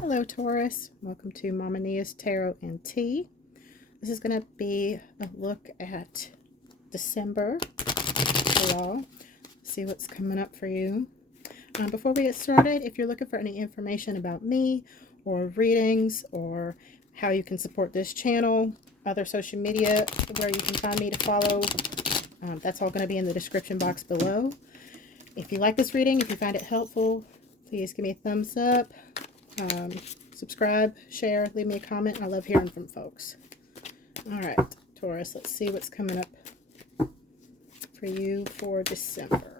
Hello Taurus, welcome to Mama Nia's Tarot and Tea. This is going to be a look at December for y'all. See what's coming up for you. Before we get started, if you're looking for any information about me or readings or how you can support this channel, other social media where you can find me to follow, that's all going to be in the description box below. If you like this reading, if you find it helpful, please give me a thumbs up. Subscribe, share, leave me a comment. I love hearing from folks. All right, Taurus, let's see what's coming up for you for December.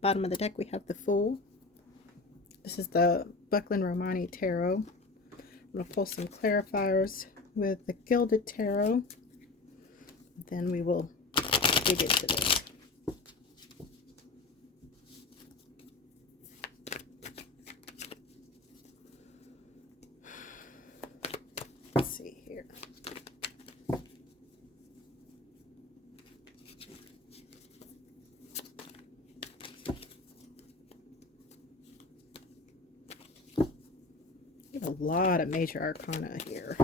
Bottom of the deck, we have the Fool. This is the Buckland Romani Tarot. I'm going to pull some clarifiers with the Gilded Tarot. Then we will dig into this. Let's see here. A lot of major arcana here.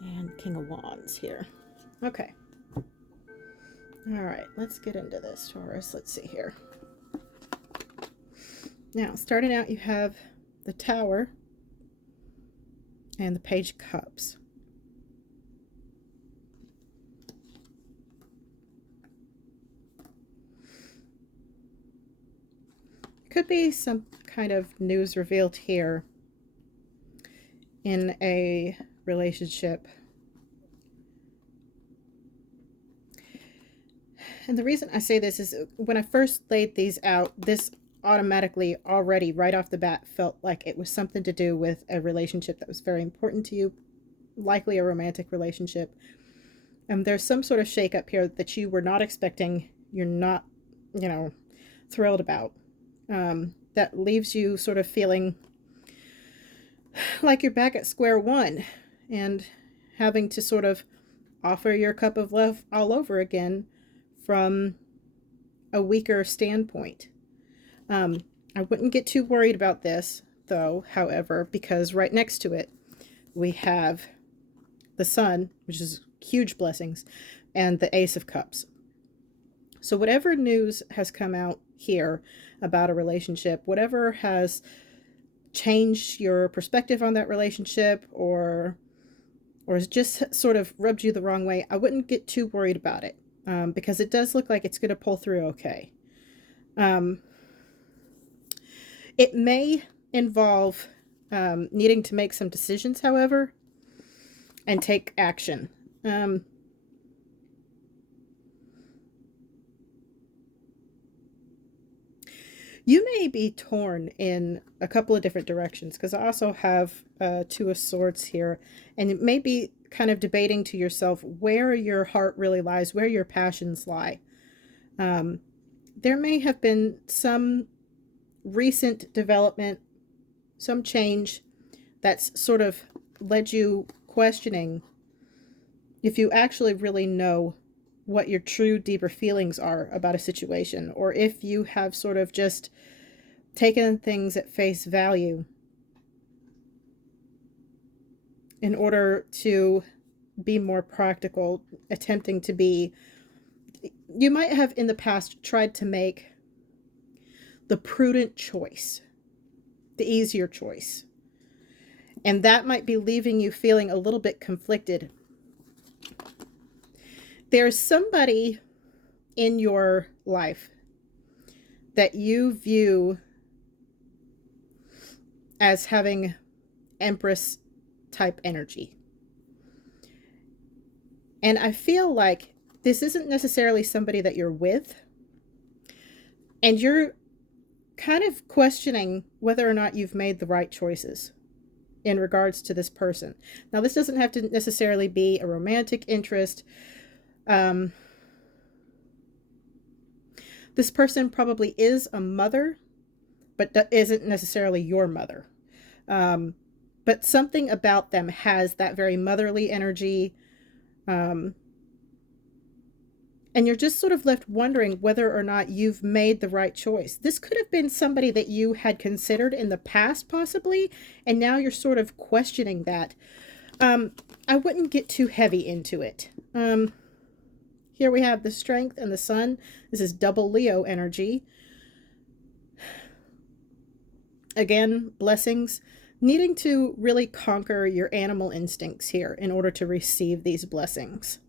And King of Wands here. Okay. All right, let's get into this, Taurus. Let's see here. Now, starting out, you have the Tower and the Page of Cups. Could be some kind of news revealed here in a relationship. And the reason I say this is when I first laid these out, this automatically already right off the bat felt like it was something to do with a relationship that was very important to you, likely a romantic relationship. And there's some sort of shakeup here that you were not expecting, you're not, thrilled about. That leaves you sort of feeling like you're back at square one and having to sort of offer your cup of love all over again from a weaker standpoint. I wouldn't get too worried about this, though, however, because right next to it, we have the Sun, which is huge blessings, and the Ace of Cups. So whatever news has come out here about a relationship, whatever has changed your perspective on that relationship or has just sort of rubbed you the wrong way, I wouldn't get too worried about it. Because it does look like it's going to pull through okay. It may involve needing to make some decisions, however, and take action. You may be torn in a couple of different directions, because I also have Two of Swords here, and it may be kind of debating to yourself where your heart really lies, where your passions lie. There may have been some recent development, some change that's sort of led you questioning if you actually really know what your true deeper feelings are about a situation, or if you have sort of just taken things at face value in order to be more practical, attempting to be, you might have in the past tried to make the prudent choice, the easier choice. And that might be leaving you feeling a little bit conflicted. There's somebody in your life that you view as having Empress type energy. And I feel like this isn't necessarily somebody that you're with, and you're kind of questioning whether or not you've made the right choices in regards to this person. Now, this doesn't have to necessarily be a romantic interest. This person probably is a mother, but that isn't necessarily your mother. But something about them has that very motherly energy. And you're just sort of left wondering whether or not you've made the right choice. This could have been somebody that you had considered in the past, possibly, and now you're sort of questioning that. I wouldn't get too heavy into it. Here we have the Strength and the Sun. This is double Leo energy. Again, blessings. Needing to really conquer your animal instincts here in order to receive these blessings.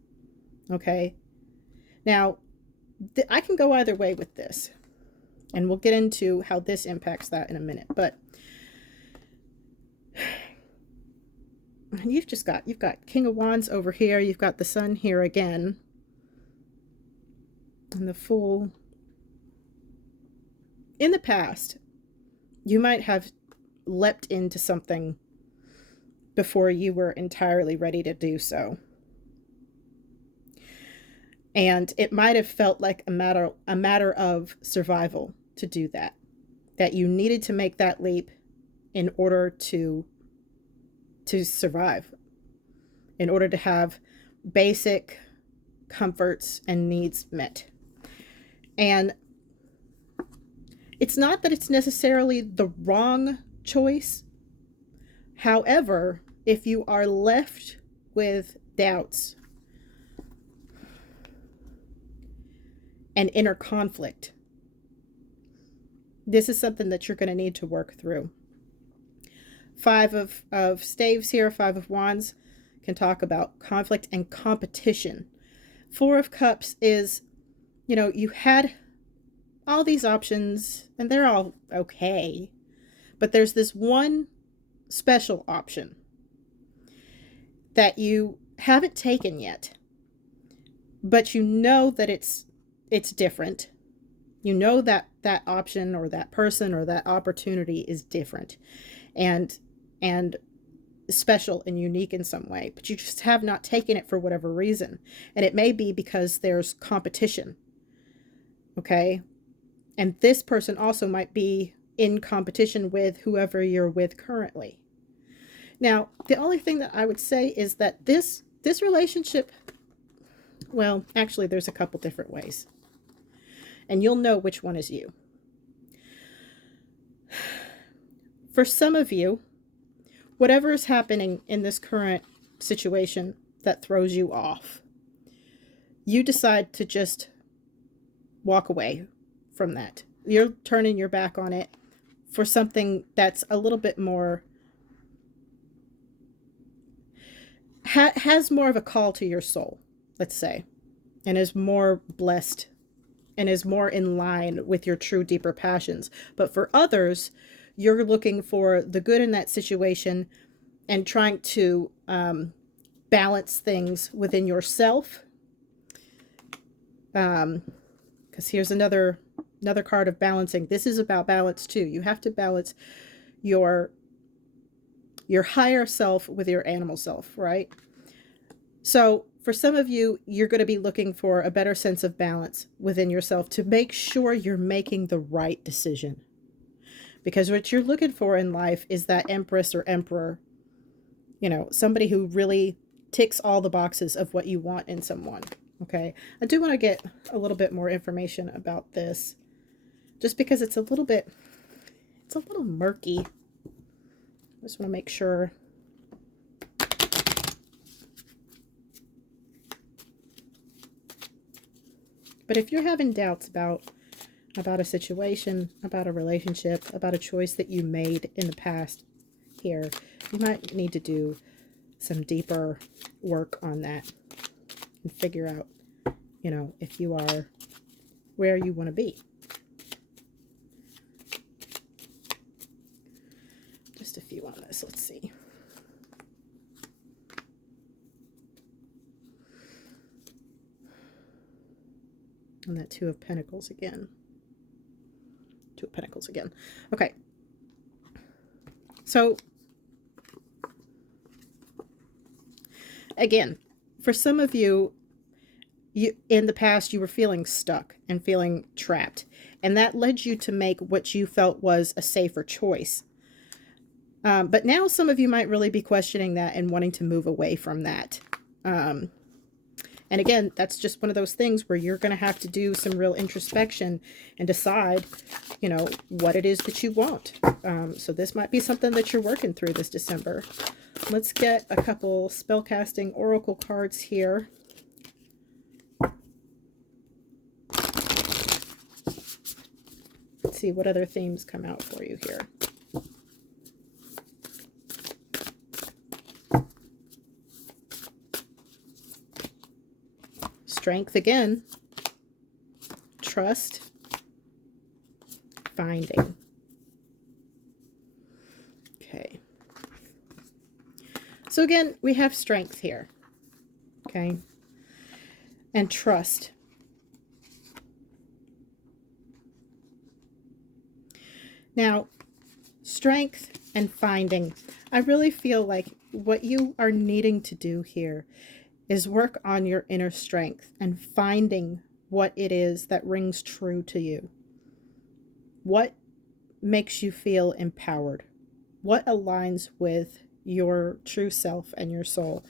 Okay? Now, I can go either way with this. And we'll get into how this impacts that in a minute. But you've got King of Wands over here. You've got the Sun here again. And the Fool. In the past, you might have leapt into something before you were entirely ready to do so. And it might have felt like a matter of survival to do that. That you needed to make that leap in order to survive. In order to have basic comforts and needs met. And it's not that it's necessarily the wrong choice. However, if you are left with doubts and inner conflict, this is something that you're going to need to work through. Five of Staves here, Five of Wands, can talk about conflict and competition. Four of Cups is, you had all these options and they're all okay, but there's this one special option that you haven't taken yet, but you know that it's different. You know that that option or that person or that opportunity is different and special and unique in some way, but you just have not taken it for whatever reason. And it may be because there's competition. Okay? And this person also might be in competition with whoever you're with currently. Now, the only thing that I would say is that this relationship, well, actually there's a couple different ways. And you'll know which one is you. For some of you, whatever is happening in this current situation that throws you off, you decide to just walk away from that. You're turning your back on it for something that's a little bit more, has more of a call to your soul, let's say, and is more blessed and is more in line with your true deeper passions. But for others, you're looking for the good in that situation and trying to balance things within yourself. Because here's another card of balancing. This is about balance too. You have to balance your higher self with your animal self, right? So for some of you, you're going to be looking for a better sense of balance within yourself to make sure you're making the right decision. Because what you're looking for in life is that Empress or Emperor, somebody who really ticks all the boxes of what you want in someone. Okay, I do want to get a little bit more information about this, just because it's a little murky. I just want to make sure. But if you're having doubts about a situation, about a relationship, about a choice that you made in the past here, you might need to do some deeper work on that and figure out you know, if you are where you want to be. Just a few on this. Let's see. And that Two of Pentacles again. Two of Pentacles again. Okay. So, again, for some of you, in the past, you were feeling stuck and feeling trapped. And that led you to make what you felt was a safer choice. But now some of you might really be questioning that and wanting to move away from that. And again, that's just one of those things where you're going to have to do some real introspection and decide, you know, what it is that you want. So this might be something that you're working through this December. Let's get a couple spellcasting oracle cards here. Let's see what other themes come out for you here. Strength again, trust, finding. Okay. So again, we have strength here, okay, and trust. Now, strength and finding. I really feel like what you are needing to do here is work on your inner strength and finding what it is that rings true to you. What makes you feel empowered? What aligns with your true self and your soul?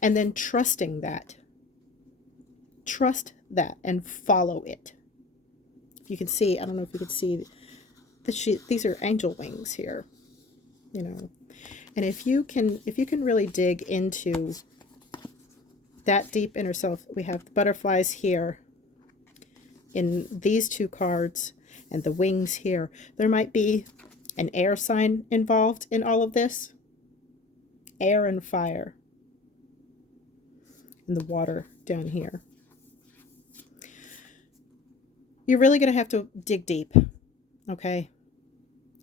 And then trusting that. Trust that and follow it. You can see, I don't know if you can see, these are angel wings here, you know. And if you can really dig into that deep inner self, we have the butterflies here in these two cards and the wings here. There might be an air sign involved in all of this. Air and fire. And the water down here. You're really going to have to dig deep, okay?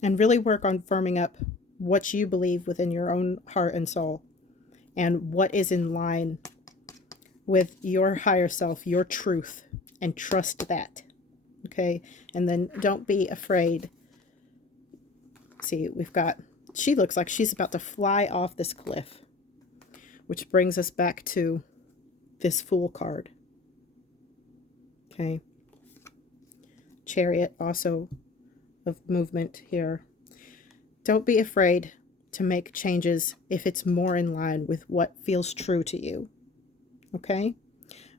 And really work on firming up what you believe within your own heart and soul. And what is in line with your higher self, your truth, and trust that, okay? And then don't be afraid. See, we've got, she looks like she's about to fly off this cliff, which brings us back to this Fool card, okay? Chariot, also of movement here. Don't be afraid to make changes if it's more in line with what feels true to you. Okay?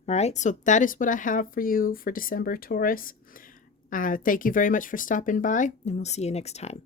All right, so that is what I have for you for December, Taurus. Thank you very much for stopping by, and we'll see you next time.